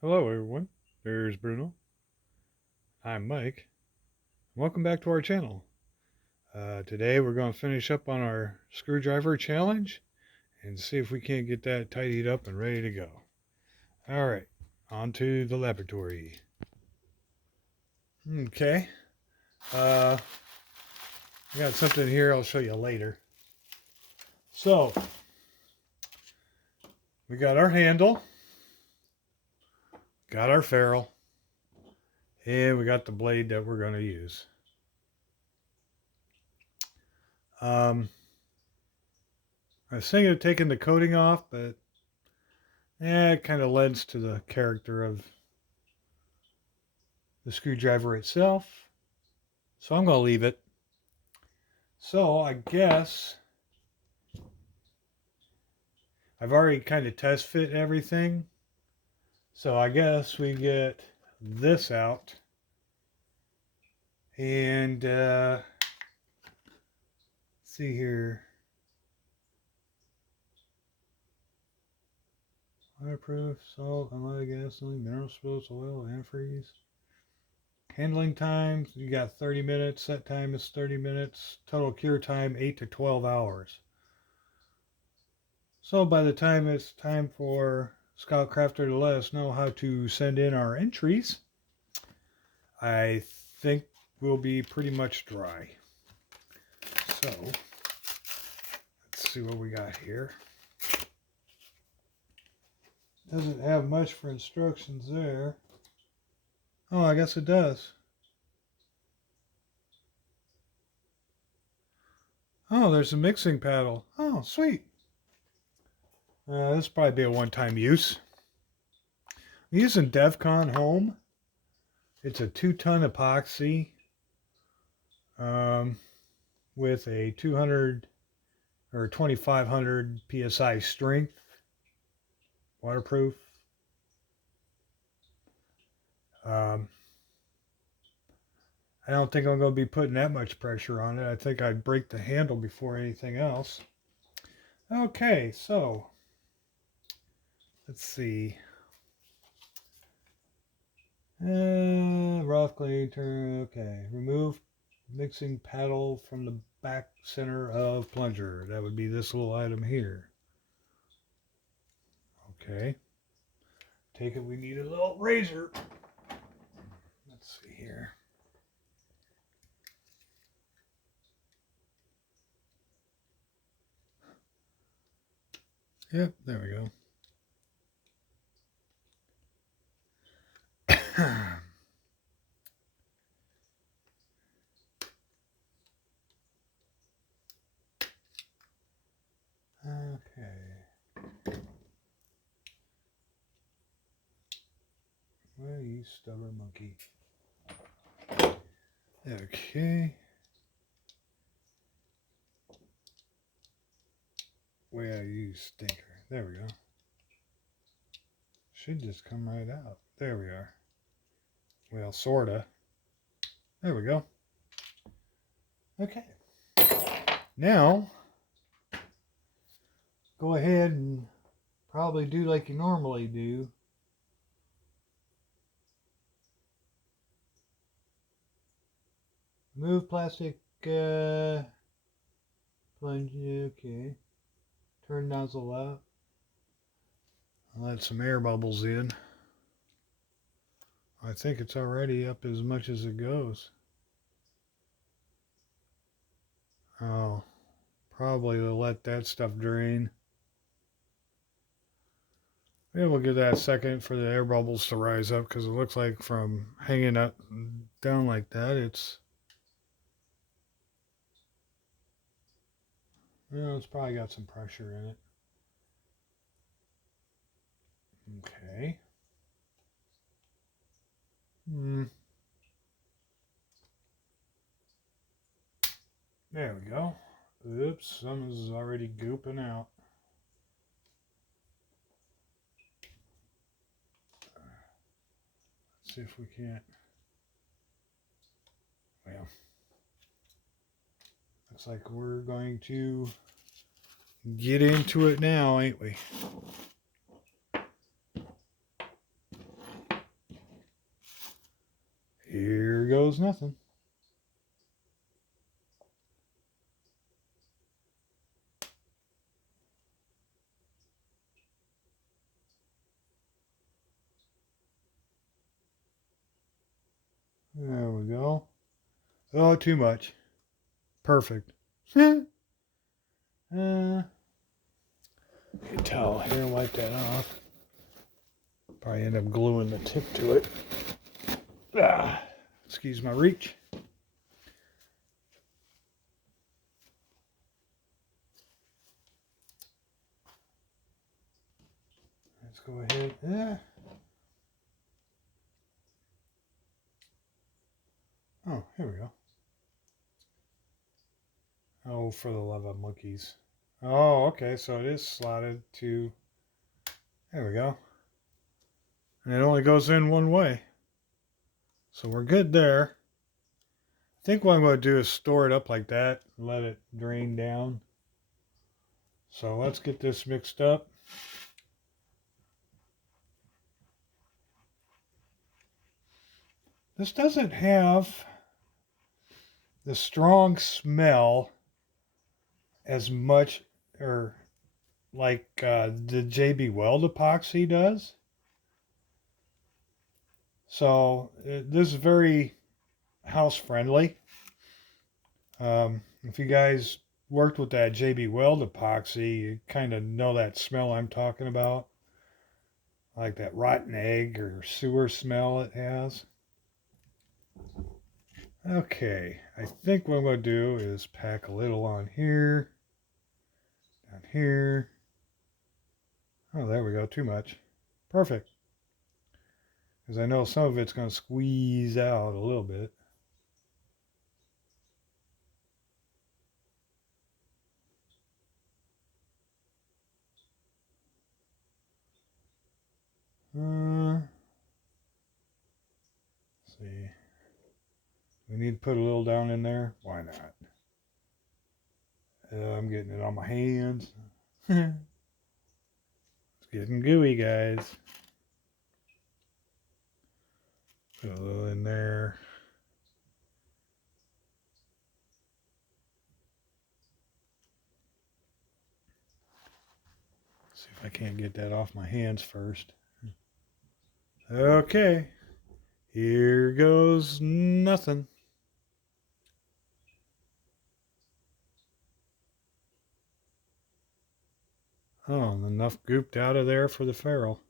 Hello, everyone. There's Bruno. I'm Mike. Welcome back to our channel. Today we're going to finish up on our screwdriver challenge and see if we can't get that tidied up and ready to go. All right, on to the laboratory. Okay. I got something here I'll show you later. So, we got our handle, got our ferrule, and we got the blade that we're going to use. I was thinking of taking the coating off, but it kind of lends to the character of the screwdriver itself. So I'm going to leave it. So I guess I've already kind of test fit everything. So I guess we get this out. And see here. Waterproof, salt, unleaded gasoline, mineral spirits, oil, antifreeze. Handling time, you got 30 minutes. Set time is 30 minutes. Total cure time, 8 to 12 hours. So by the time it's time for Scout Crafter to let us know how to send in our entries, I think we'll be pretty much dry. So let's see what we got here. Doesn't have much for instructions there. Oh, I guess it does. Oh, there's a mixing paddle. Oh, sweet. This will probably be a one-time use. I'm using DevCon Home. It's a 2-ton epoxy with a 200 or 2500 psi strength, waterproof. I don't think I'm going to be putting that much pressure on it. I think I'd break the handle before anything else. Okay, so let's see. Rough clay turn. Okay, remove mixing paddle from the back center of plunger. That would be this little item here. Okay. Take it. We need a little razor. Let's see here. Yep, there we go. Okay. Well, you stubborn monkey. Okay. Well, you stinker. There we go. Should just come right out. There we are. Well, sorta. There we go. Okay. Now, go ahead and probably do like you normally do. Remove plastic plunge. Okay. Turn nozzle out. Let some air bubbles in. I think it's already up as much as it goes. Oh, probably to let that stuff drain. Yeah, we'll give that a second for the air bubbles to rise up because it looks like from hanging up down like that, it's it's probably got some pressure in it. Okay. There we go. Oops, some is already gooping out. Let's see if we can't. Well, looks like we're going to get into it now, ain't we? Here goes nothing. There we go. Oh, too much. Perfect. You can towel here and wipe that off. Probably end up gluing the tip to it. Excuse my reach. Let's go ahead. Oh, here we go. Oh, for the love of monkeys. Oh, okay, so it is slotted to... There we go. And it only goes in one way. So we're good there. I think what I'm going to do is store it up like that and let it drain down. So let's get this mixed up. This doesn't have the strong smell as much or like the JB Weld epoxy does. So this is very house friendly. If you guys worked with that JB Weld epoxy, you kind of know that smell I'm talking about. Like that rotten egg or sewer smell it has. Okay, I think what I'm going to do is pack a little on here, down here. Oh, there we go, too much. Perfect. Because I know some of it's going to squeeze out a little bit. Let's see. We need to put a little down in there. Why not? I'm getting it on my hands. It's getting gooey, guys. Put a little in there. See if I can't get that off my hands first. Okay. Here goes nothing. Oh, enough gooped out of there for the ferrule.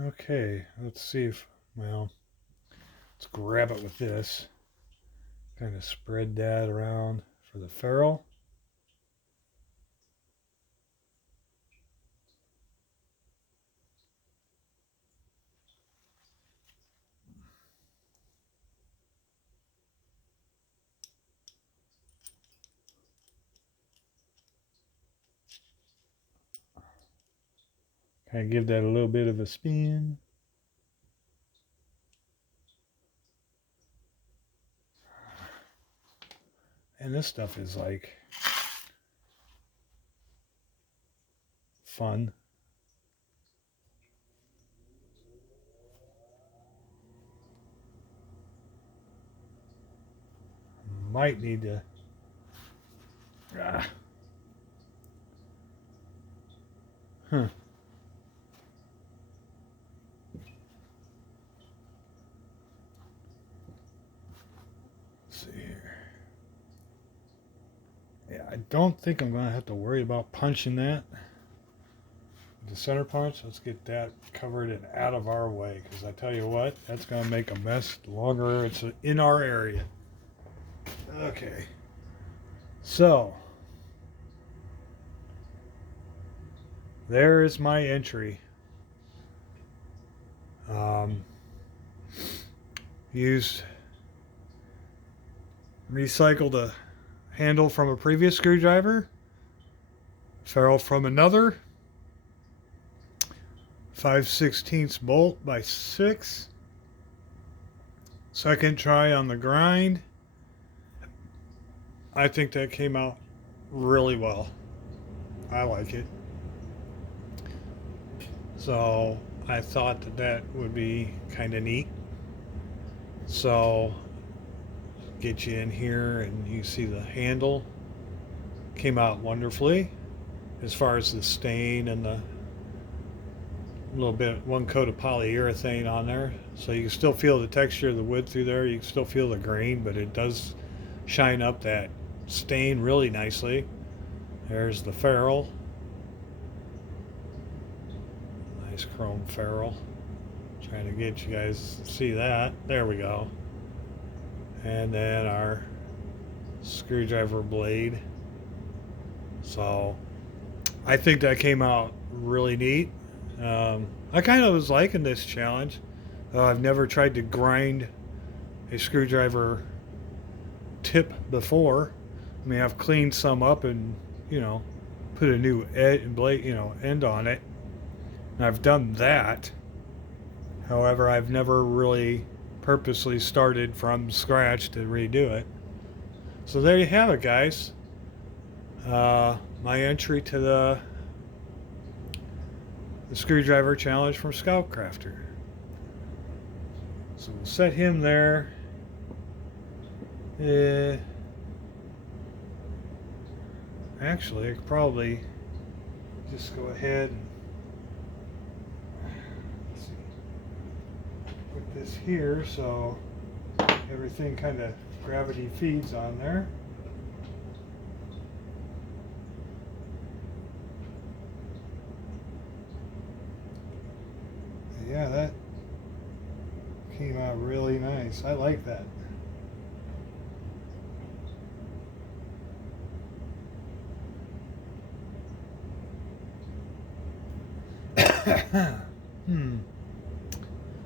Okay, let's see if, well, let's grab it with this. Kind of spread that around for the ferrule. Kind of give that a little bit of a spin. And this stuff is like fun. Might need to. Huh. Let's see here. Yeah, I don't think I'm going to have to worry about punching that. The center punch, let's get that covered and out of our way, because I tell you what, that's going to make a mess the longer it's in our area. Okay, so there is my entry. Used recycled a handle from a previous screwdriver, ferrule from another, 5/16 bolt by 6. Second try on the grind. I think that came out really well. I like it. So I thought that that would be kind of neat. So get you in here and you see the handle came out wonderfully as far as the stain and the little bit one coat of polyurethane on there, so you can still feel the texture of the wood through there. You can still feel the grain, but it does shine up that stain really nicely. There's the ferrule, nice chrome ferrule. Trying to get you guys to see that. There we go. And then our screwdriver blade. So I think that came out really neat. I kind of was liking this challenge. I've never tried to grind a screwdriver tip before. I mean, I've cleaned some up and, put a new blade, end on it. And I've done that. However, I've never really purposely started from scratch to redo it. So there you have it, guys. My entry to the screwdriver challenge from Scout Crafter. So we'll set him there. Actually, I could probably just go ahead and put this here so everything kind of gravity feeds on there. Yeah, that came out really nice. I like that.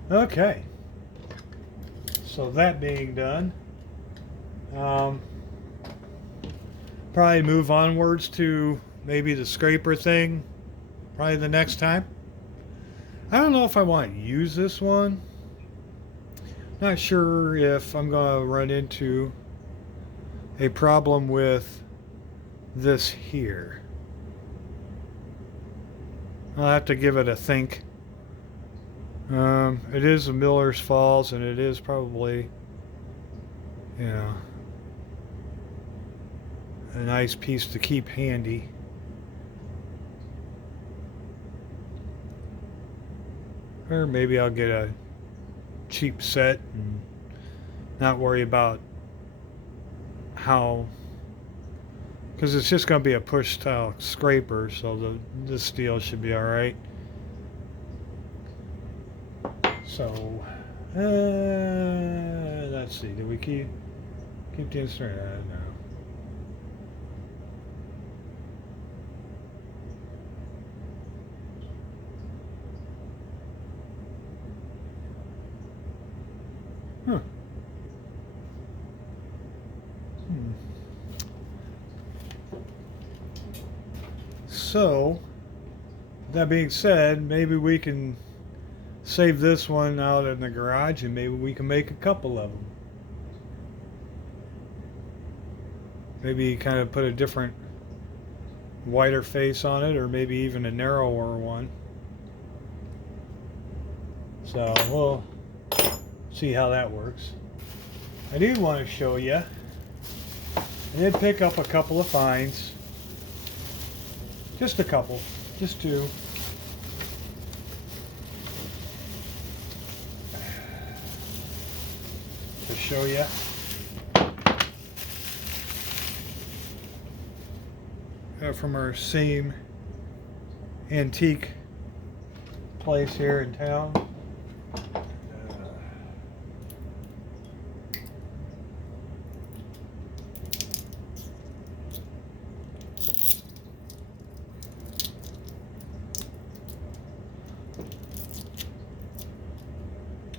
Okay. So that being done, probably move onwards to maybe the scraper thing probably the next time. I don't know if I want to use this one. Not sure if I'm going to run into a problem with this here. I'll have to give it a think. It is a Miller's Falls, and it is probably, a nice piece to keep handy. Or maybe I'll get a cheap set and not worry about how, because it's just going to be a push style scraper, so this steel should be all right. So let's see, did we keep the instrument? No. Huh. So, that being said, maybe we can save this one out in the garage and maybe we can make a couple of them. Maybe kind of put a different, wider face on it, or maybe even a narrower one. So we'll see how that works. I do want to show you, I did pick up a couple of finds. Just a couple, just two. To show you. From our same antique place here in town.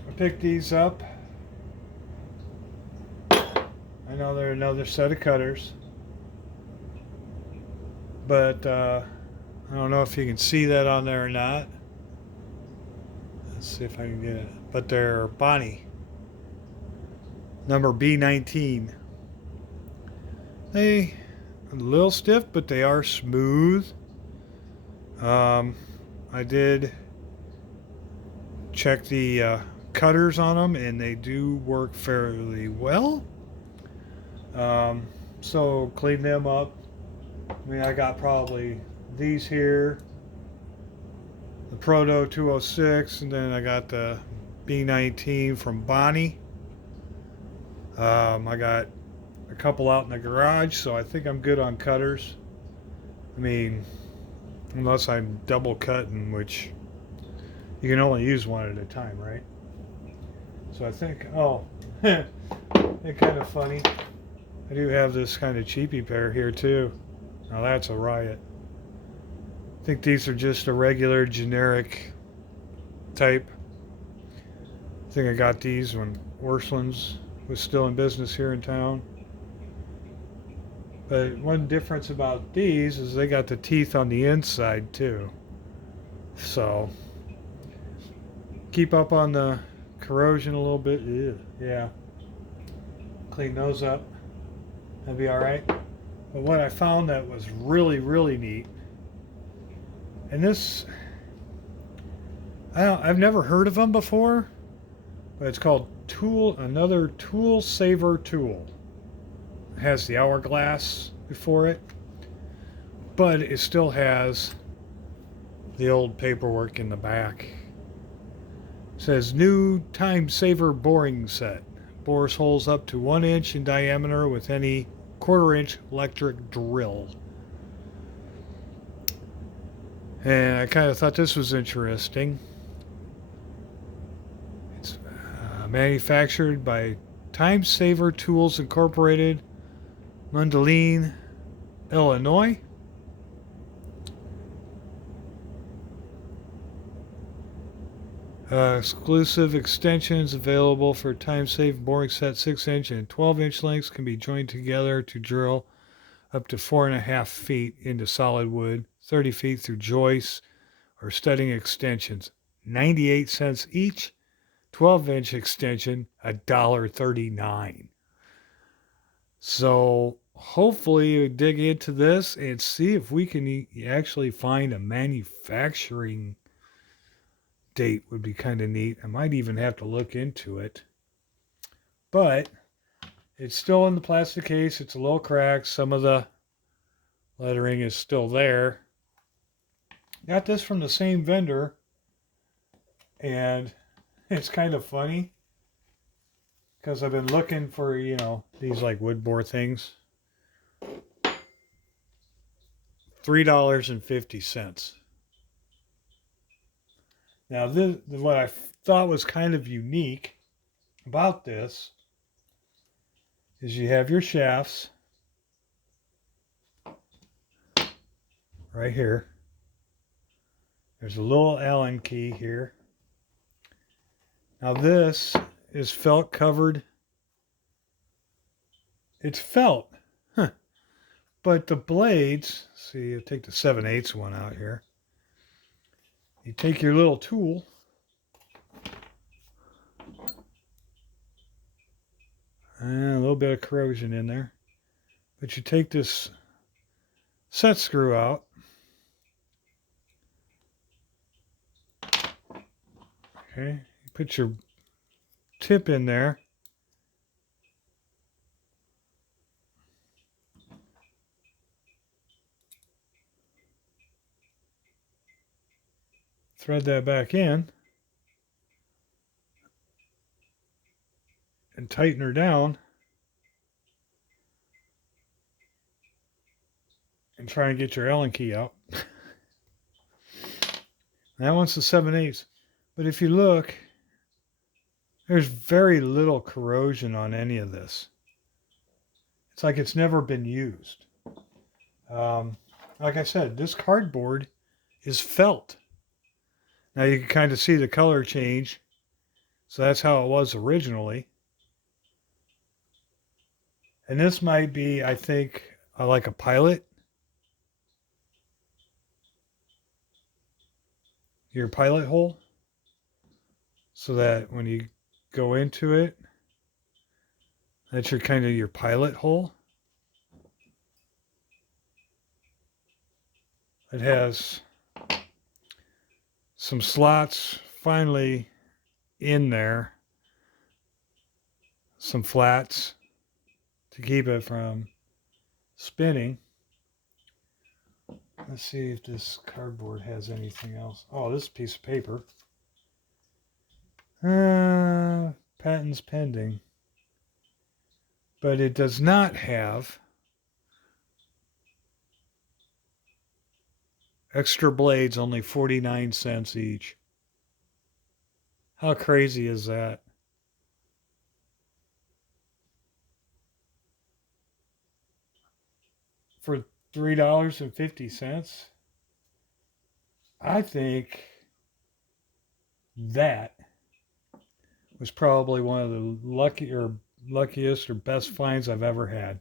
I picked these up. I know they're another set of cutters, but I don't know if you can see that on there or not. Let's see if I can get it. But they're Bonnie, number B19. They a little stiff, but they are smooth. I did check the cutters on them, and they do work fairly well. Um, so clean them up. I mean, I got probably these here, the Proto 206, and then I got the B19 from Bonnie. I got a couple out in the garage, so I think I'm good on cutters. I mean, unless I'm double cutting, which you can only use one at a time, right? So I think, oh, it's kind of funny. I do have this kind of cheapy pair here too. Now that's a riot. I think these are just a regular generic type. I think I got these when Orscheln's was still in business here in town. But one difference about these is they got the teeth on the inside too. So keep up on the corrosion a little bit. Ew. Yeah. Clean those up. That'd be all right. But what I found that was really, really neat, and this, I've never heard of them before, but it's called another Tool Saver tool. It has the hourglass before it, but it still has the old paperwork in the back. It says new Time Saver boring set. Bores holes up to 1 inch in diameter with any 1/4 inch electric drill. And I kind of thought this was interesting. It's manufactured by Time Saver Tools Incorporated, Mundelein, Illinois. Exclusive extensions available for time-safe boring set. 6-inch and 12-inch lengths can be joined together to drill up to 4.5 feet into solid wood, 30 feet through joists or studding extensions. 98 cents each. 12-inch extension, $1.39. So hopefully we dig into this and see if we can actually find a manufacturing date. Would be kind of neat. I might even have to look into it. But it's still in the plastic case. It's a little cracked. Some of the lettering is still there. Got this from the same vendor, and it's kind of funny because I've been looking for, these like wood bore things. $3.50. Now, what I thought was kind of unique about this is you have your shafts right here. There's a little Allen key here. Now this is felt covered. It's felt. Huh. But the blades, see, you take the 7/8 one out here. You take your little tool, and a little bit of corrosion in there, but you take this set screw out, okay, you put your tip in there, thread that back in, and tighten her down, and try and get your Allen key out. That one's the 7/8. But if you look, there's very little corrosion on any of this. It's like it's never been used. Like I said, this cardboard is felt. Now you can kind of see the color change. So that's how it was originally. And this might be, I think, like a pilot. Your pilot hole. So that when you go into it, that's your kind of your pilot hole. It has some slots finally in there, some flats to keep it from spinning. Let's see if this cardboard has anything else. Oh, this piece of paper. Patents pending. But it does not have extra blades, only 49 cents each. How crazy is that? For $3.50? I think that was probably one of the luckiest or best finds I've ever had.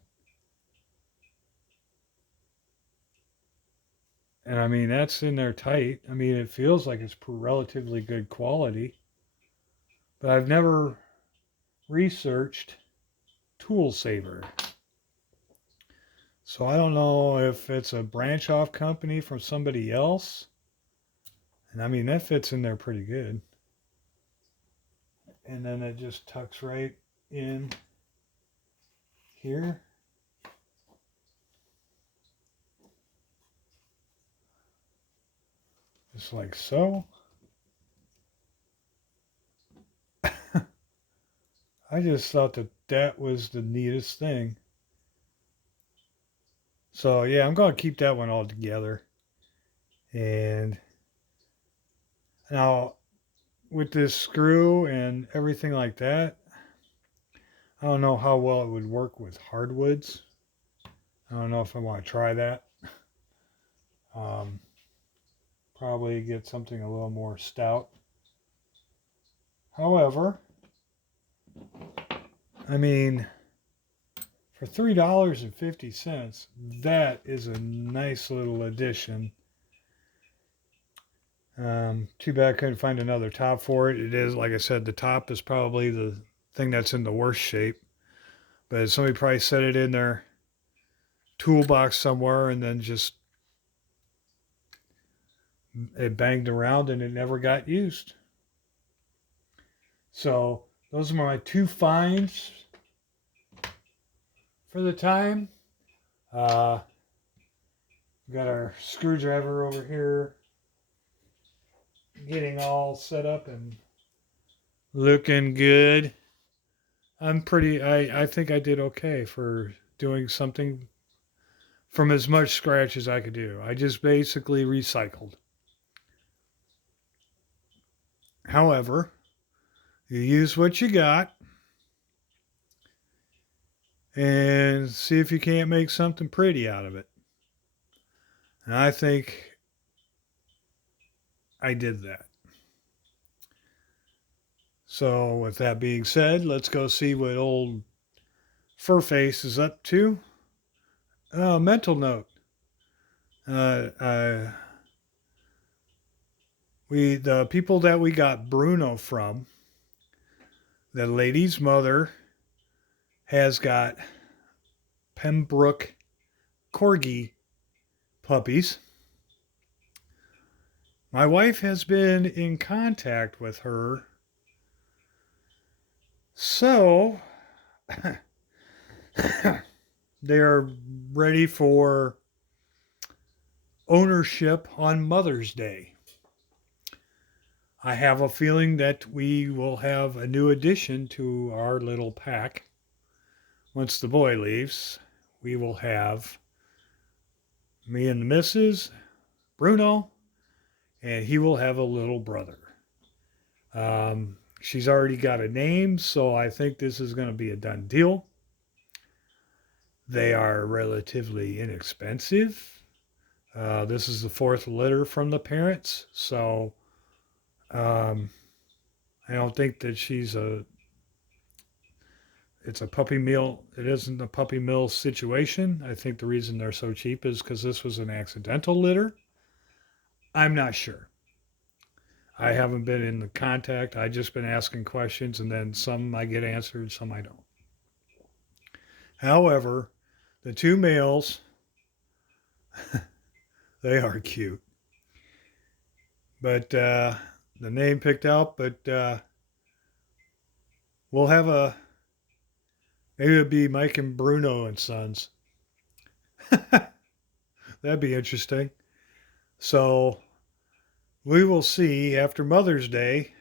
And I mean, that's in there tight. I mean, it feels like it's relatively good quality. But I've never researched Tool Saver. So I don't know if it's a branch off company from somebody else. And I mean, that fits in there pretty good. And then it just tucks right in here. Just like so. I just thought that that was the neatest thing. So yeah, I'm going to keep that one all together. And now with this screw and everything like that, I don't know how well it would work with hardwoods. I don't know if I want to try that. Probably get something a little more stout. However, I mean, for $3.50, that is a nice little addition. Too bad I couldn't find another top for it. It is, like I said, the top is probably the thing that's in the worst shape. But somebody probably set it in their toolbox somewhere and then just it banged around and it never got used. So those are my two finds for the time. We got our screwdriver over here getting all set up and looking good. I think I did okay for doing something from as much scratch as I could do. I just basically recycled. However, you use what you got and see if you can't make something pretty out of it. And I think I did that. So with that being said, let's go see what old Furface is up to. Mental note. The people that we got Bruno from, the lady's mother has got Pembroke Corgi puppies. My wife has been in contact with her. So they're ready for ownership on Mother's Day. I have a feeling that we will have a new addition to our little pack. Once the boy leaves, we will have me and the missus, Bruno, and he will have a little brother. She's already got a name, so I think this is going to be a done deal. They are relatively inexpensive. This is the fourth litter from the parents, so I don't think that it's a puppy mill. It isn't a puppy mill situation. I think the reason they're so cheap is because this was an accidental litter. I'm not sure. I haven't been in the contact. I've just been asking questions, and then some I get answered, some I don't. However, the two males They are cute. But the name picked out, but we'll have maybe it'll be Mike and Bruno and Sons. That'd be interesting. So we will see after Mother's Day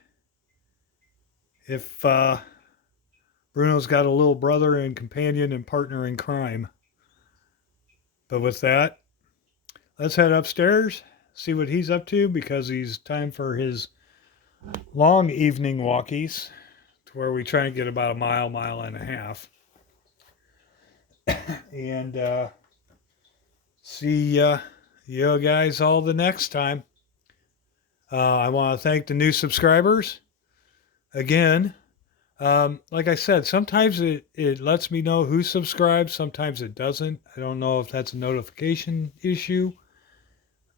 if Bruno's got a little brother and companion and partner in crime. But with that, let's head upstairs, see what he's up to, because he's time for his long evening walkies, to where we try and get about a mile, mile and a half. And see you guys all the next time. I want to thank the new subscribers again. Like I said, sometimes it lets me know who subscribes, sometimes it doesn't. I don't know if that's a notification issue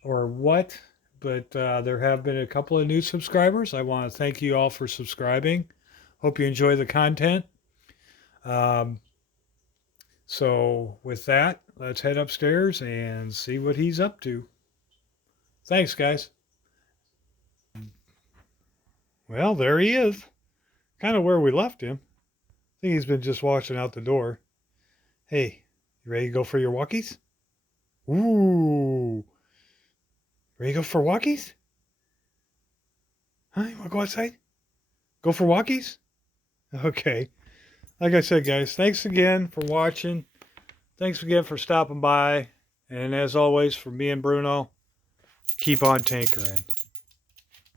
or what, but there have been a couple of new subscribers. I want to thank you all for subscribing. Hope you enjoy the content. So with that, let's head upstairs and see what he's up to. Thanks, guys. Well, there he is. Kind of where we left him. I think he's been just watching out the door. Hey, you ready to go for your walkies? Ooh. Ready to go for walkies? Huh? You want to go outside? Go for walkies? Okay. Like I said, guys, thanks again for watching. Thanks again for stopping by. And as always, for me and Bruno, keep on tinkering.